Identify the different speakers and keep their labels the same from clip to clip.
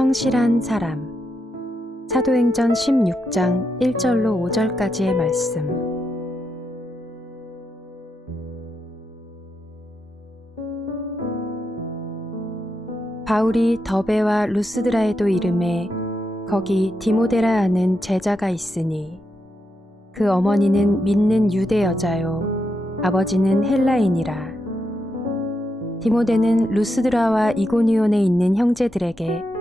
Speaker 1: 성실한 사람. 사도행전 16장 1절로 5절까지의 말씀. 바울이 더베와 루스드라에도 이름에 거기 디모데라 하는 제자가 있으니 그 어머니는 믿는 유대 여자요 아버지는 헬라인이라. 디모데는 루스드라와 이고니온에 있는 형제들에게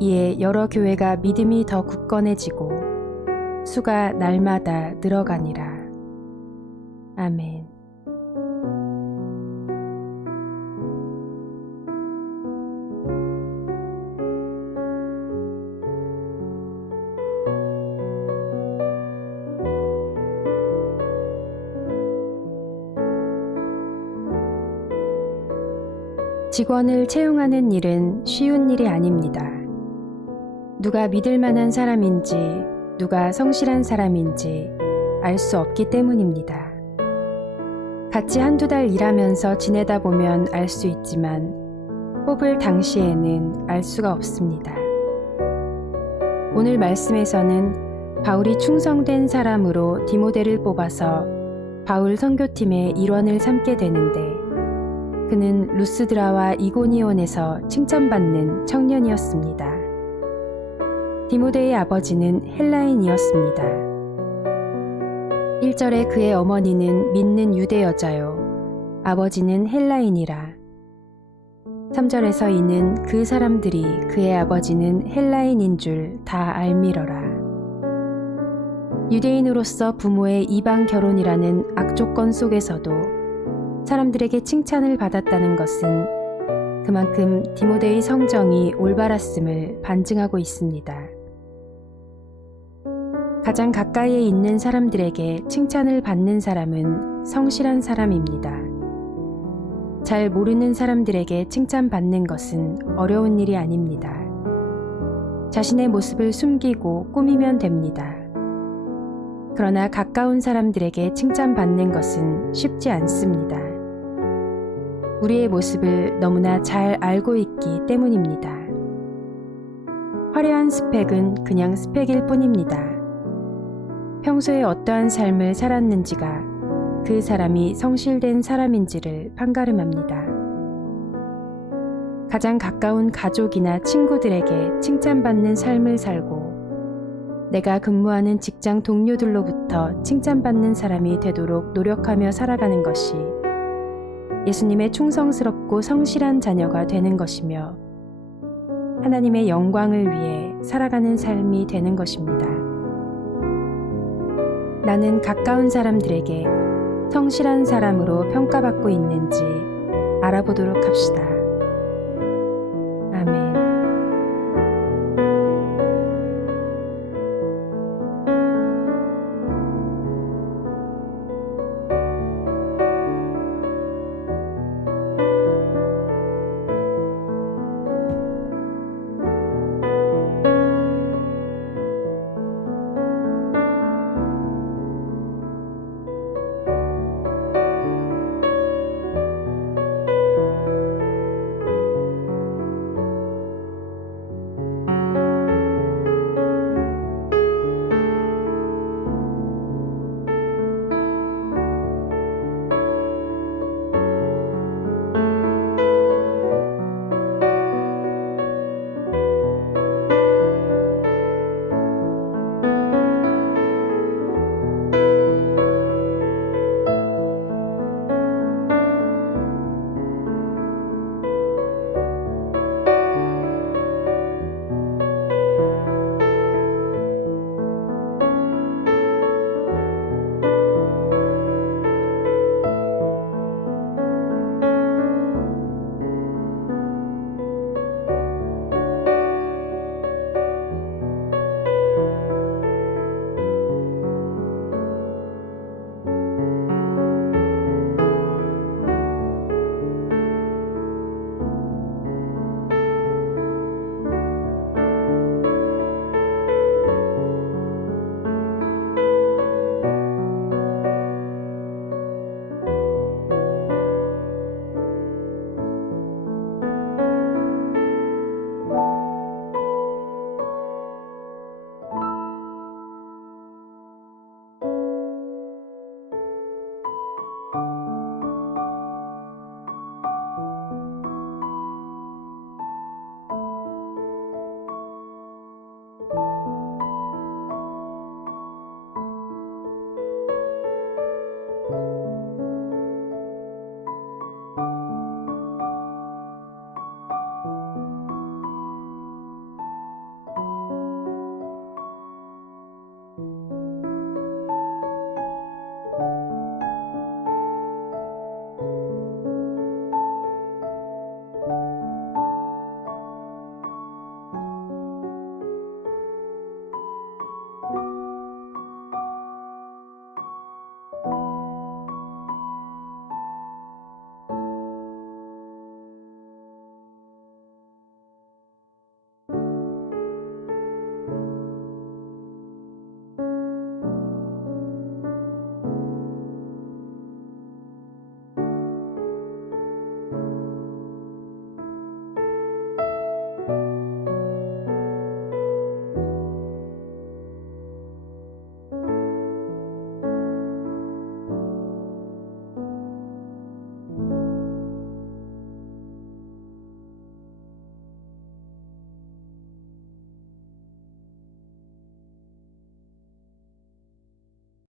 Speaker 1: 이에 여러 교회가 믿음이 더 굳건해지고 수가 날마다 늘어가니라. 아멘. 직원을 채용하는 일은 쉬운 일이 아닙니다. 누가 믿을 만한 사람인지, 누가 성실한 사람인지 알 수 없기 때문입니다. 같이 한두 달 일하면서 지내다 보면 알 수 있지만 뽑을 당시에는 알 수가 없습니다. 오늘 말씀에서는 바울이 충성된 사람으로 디모데를 뽑아서 바울 선교팀의 일원을 삼게 되는데 그는 루스드라와 이고니온에서 칭찬받는 청년이었습니다. 디모데의 아버지는 헬라인이었습니다. 1절에 그의 어머니는 믿는 유대 여자요, 아버지는 헬라인이라. 3절에서 이는 그 사람들이 그의 아버지는 헬라인인 줄 다 알미러라. 유대인으로서 부모의 이방 결혼이라는 악조건 속에서도 사람들에게 칭찬을 받았다는 것은 그만큼 디모데의 성정이 올바랐음을 반증하고 있습니다. 가장 가까이에 있는 사람들에게 칭찬을 받는 사람은 성실한 사람입니다. 잘 모르는 사람들에게 칭찬받는 것은 어려운 일이 아닙니다. 자신의 모습을 숨기고 꾸미면 됩니다. 그러나 가까운 사람들에게 칭찬받는 것은 쉽지 않습니다. 우리의 모습을 너무나 잘 알고 있기 때문입니다. 화려한 스펙은 그냥 스펙일 뿐입니다. 평소에 어떠한 삶을 살았는지가 그 사람이 성실된 사람인지를 판가름합니다. 가장 가까운 가족이나 친구들에게 칭찬받는 삶을 살고 내가 근무하는 직장 동료들로부터 칭찬받는 사람이 되도록 노력하며 살아가는 것이 예수님의 충성스럽고 성실한 자녀가 되는 것이며 하나님의 영광을 위해 살아가는 삶이 되는 것입니다. 나는 가까운 사람들에게 성실한 사람으로 평가받고 있는지 알아보도록 합시다.